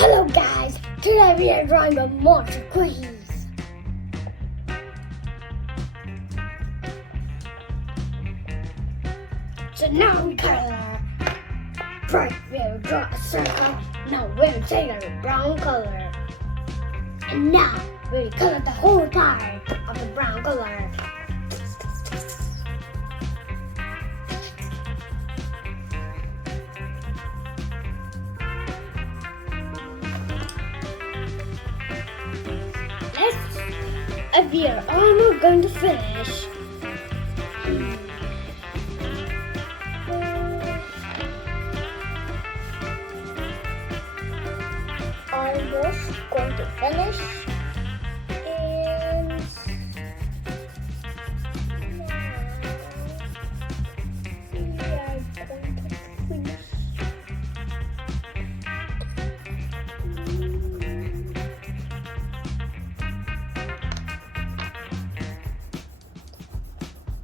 Hello guys, today we are drawing a monster cookies. So now we color. First we'll draw a circle, now we'll take a brown color. And now we'll color the whole part of the brown color. We are almost going to finish. Almost going to finish. And now we are going to finish.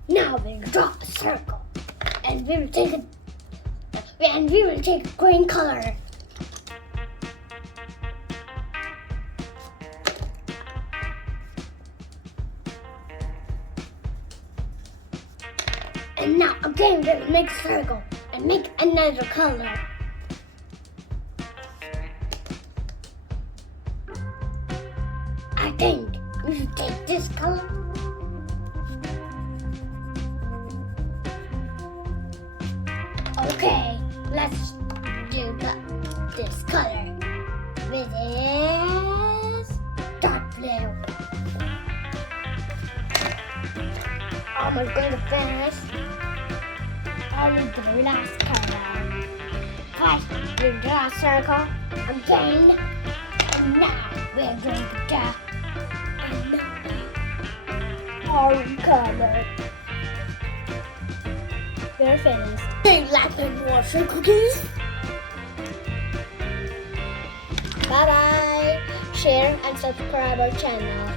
Now we'll draw a circle, and we will take a green color. And now again we'll make a circle and make another color. I think we should take this color. Okay, let's do this color with this dark blue. Almost going to finish. Only the last color. First, we draw a circle again, and now we're going to draw another orange color. We're finished. Do you like the monster cookies? Bye bye. Share and subscribe our channel.